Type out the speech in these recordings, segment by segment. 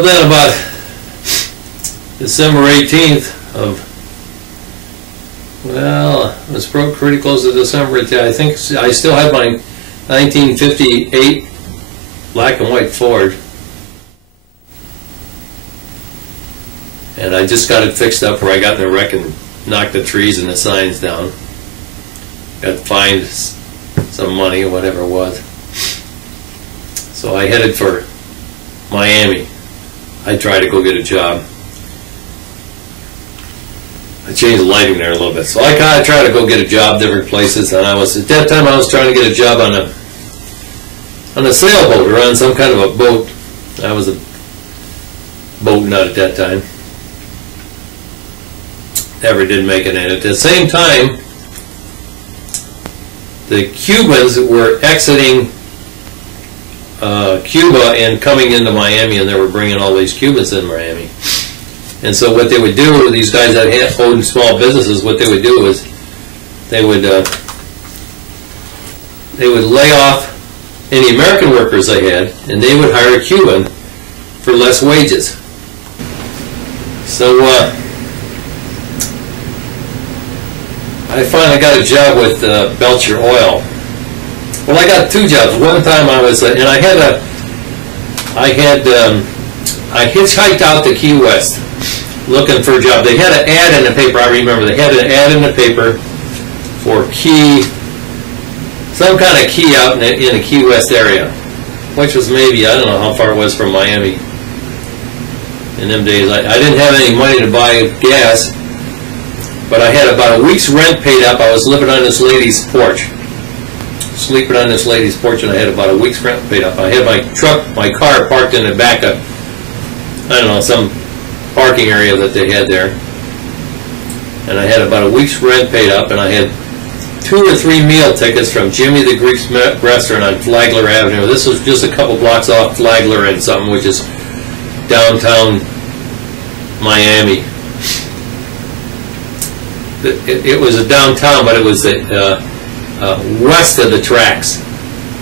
Then about December 18th of, well, it was pretty close to December. I think I still had my 1958 black and white Ford. And I just got it fixed up where I got in a wreck and knocked the trees and the signs down. Got fined some money or whatever it was. So I headed for Miami. I tried to go get a job. I changed the lighting there a little bit. So I kind of tried to go get a job different places, and at that time I was trying to get a job on a sailboat or on some kind of a boat. I was a boat nut at that time. Never did make it in. At the same time, the Cubans were exiting Cuba and coming into Miami, and they were bringing all these Cubans in Miami. And so what they would do, these guys that had owned small businesses, what they would do is they would lay off any American workers they had, and they would hire a Cuban for less wages. So I finally got a job with Belcher Oil. Well, I got two jobs. One time I was, and I hitchhiked out to Key West looking for a job. They had an ad in the paper, I remember. They had an ad in the paper for some kind of key out in the Key West area, which was maybe, I don't know how far it was from Miami in them days. I didn't have any money to buy gas, but I had about a week's rent paid up. I was living on this lady's porch. Sleeping on this lady's porch, and I had about a week's rent paid up. I had my car parked in the back of, I don't know, some parking area that they had there. And I had about a week's rent paid up, and I had 2 or 3 meal tickets from Jimmy the Greek's restaurant on Flagler Avenue. This was just a couple blocks off Flagler and something, which is downtown Miami. It was a downtown, but it was west of the tracks,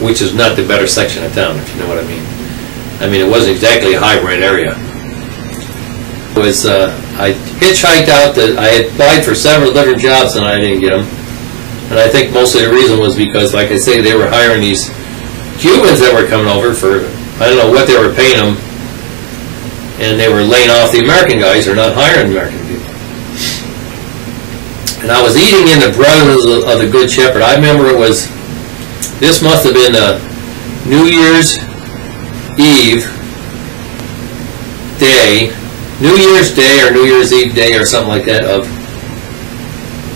which is not the better section of town, if you know what I mean. I mean, it wasn't exactly a high rent area. It was, I hitchhiked out. I had applied for several different jobs and I didn't get them. And I think mostly the reason was because, like I say, they were hiring these Cubans that were coming over for, I don't know what they were paying them, and they were laying off the American guys or not hiring American people. And I was eating in the Brothers of the Good Shepherd. I remember this must have been New Year's Eve day, New Year's Day or New Year's Eve day or something like that of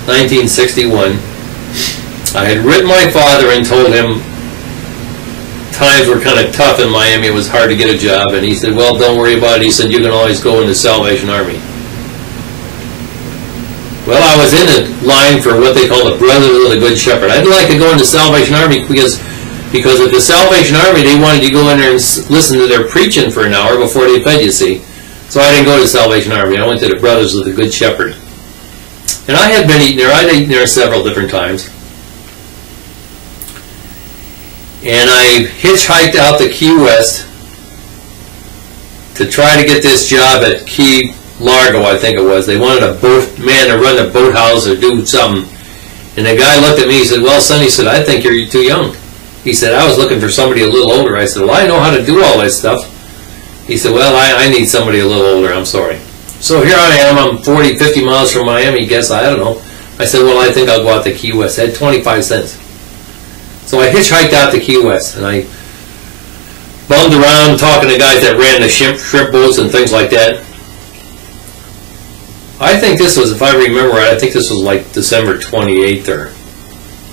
1961. I had written my father and told him times were kind of tough in Miami. It was hard to get a job. And he said, well, don't worry about it. He said, you can always go in the Salvation Army. Well, I was in the line for what they call the Brothers of the Good Shepherd. I'd like to go in the Salvation Army because at the Salvation Army, they wanted you to go in there and listen to their preaching for an hour before they fed you, see. So I didn't go to the Salvation Army. I went to the Brothers of the Good Shepherd. And I had been eating there. I'd eaten there several different times. And I hitchhiked out to Key West to try to get this job at Key Largo, I think it was. They wanted a man to run the boathouse or do something. And the guy looked at me, he said, well, son, he said, I think you're too young. He said, I was looking for somebody a little older. I said, well, I know how to do all that stuff. He said, well, I need somebody a little older, I'm sorry. So here I am, I'm 40, 50 miles from Miami, guess, I don't know. I said, well, I think I'll go out to Key West. I had 25 cents. So I hitchhiked out to Key West, and I bummed around talking to guys that ran the shrimp boats and things like that. I think this was, if I remember right, I think this was like December 28th or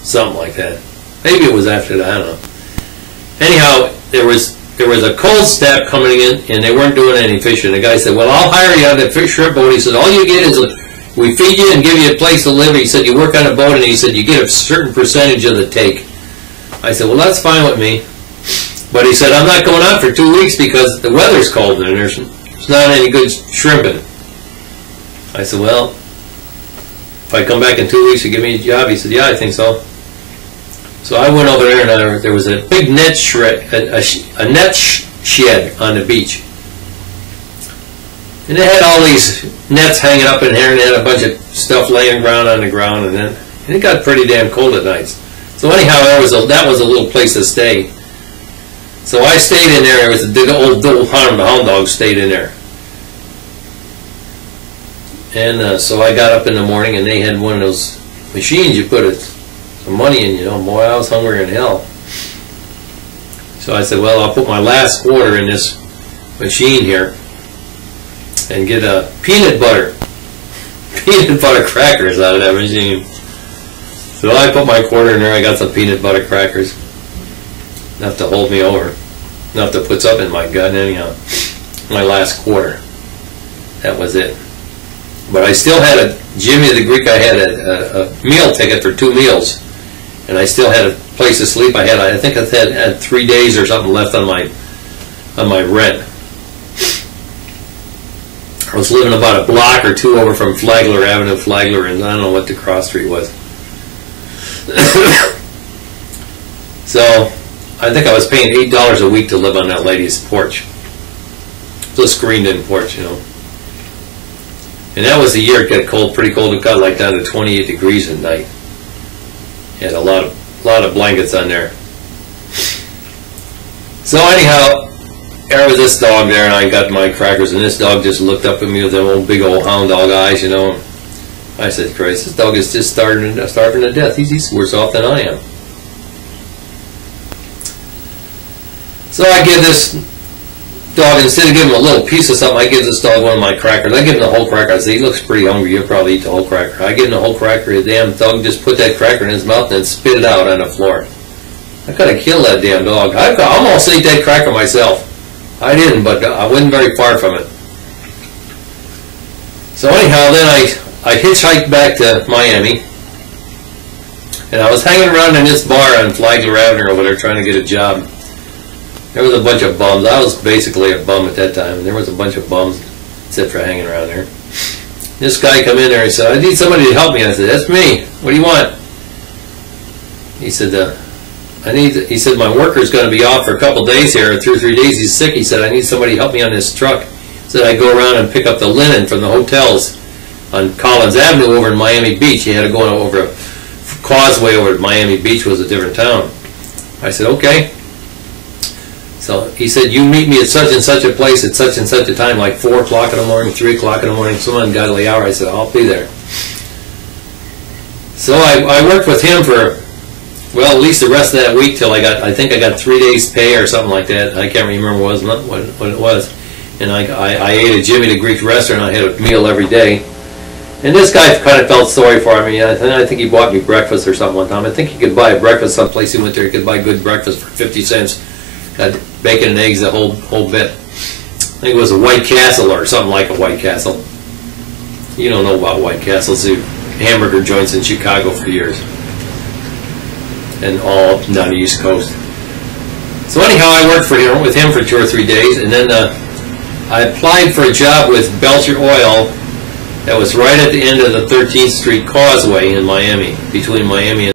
something like that. Maybe it was after that, I don't know. Anyhow, there was a cold snap coming in, and they weren't doing any fishing. The guy said, well, I'll hire you on the shrimp boat. He said, all you get is, we feed you and give you a place to live. He said, you work on a boat, and he said, you get a certain percentage of the take. I said, well, that's fine with me. But he said, I'm not going out for 2 weeks because the weather's cold and there's not any good shrimping. I said, well, if I come back in 2 weeks, you give me a job? He said, yeah, I think so. So I went over there, and there was a big net shed on the beach. And they had all these nets hanging up in here, and they had a bunch of stuff laying around on the ground, and it got pretty damn cold at nights. So anyhow, that was a little place to stay. So I stayed in there. It was the old hound dog stayed in there. And so I got up in the morning, and they had one of those machines you put some money in, you know. Boy, I was hungry in hell. So I said, well, I'll put my last quarter in this machine here and get a peanut butter crackers out of that machine. So I put my quarter in there. I got some peanut butter crackers, enough to hold me over, enough to put something in my gut. Anyhow, my last quarter, that was it. But I still had Jimmy the Greek. I had a meal ticket for 2 meals, and I still had a place to sleep. I think I had 3 days or something left on my rent. I was living about a block or 2 over from Flagler Avenue, Flagler, and I don't know what the cross street was. So I think I was paying $8 a week to live on that lady's porch. The screened-in porch, you know. And that was the year it got cold, pretty cold. It got like down to 28 degrees at night. Had a lot of blankets on there. So anyhow, there was this dog there, and I got my crackers, and this dog just looked up at me with them old big old hound dog eyes, you know. I said, Christ, this dog is just starving to death. He's worse off than I am. So I give this dog, instead of giving him a little piece of something, I give this dog one of my crackers. I give him the whole cracker. I say, he looks pretty hungry. You'll probably eat the whole cracker. I give him the whole cracker. The damn dog just put that cracker in his mouth and spit it out on the floor. I could have killed that damn dog. I almost ate that cracker myself. I didn't, but I wasn't very far from it. So anyhow, then I hitchhiked back to Miami, and I was hanging around in this bar on Flagler Avenue over there trying to get a job. There was a bunch of bums. I was basically a bum at that time, and there was a bunch of bums except for hanging around there. This guy come in there and said, I need somebody to help me. I said, that's me. What do you want? He said, he said, my worker's going to be off for a couple days here, 2 or 3 days. He's sick. He said, I need somebody to help me on this truck. He said, I go around and pick up the linen from the hotels on Collins Avenue over in Miami Beach. He had to go over a causeway over at Miami Beach, was a different town. I said, okay. So he said, you meet me at such and such a place at such and such a time, like 4 o'clock in the morning, 3 o'clock in the morning, some ungodly hour. I said, I'll be there. So I worked with him for, well, at least the rest of that week till I think I got 3 days pay or something like that. I can't remember what it was. And I ate at Jimmy the Greek restaurant. I had a meal every day. And this guy kind of felt sorry for me. I think he bought me breakfast or something one time. I think he could buy a breakfast someplace. He went there, he could buy good breakfast for 50 cents. Got bacon and eggs, the whole bit. I think it was a White Castle or something like a White Castle. You don't know about White Castles. They're hamburger joints in Chicago for years. And all up and down the East Coast. So anyhow, I worked with him for 2 or 3 days, and then I applied for a job with Belcher Oil that was right at the end of the 13th Street Causeway in Miami, between Miami and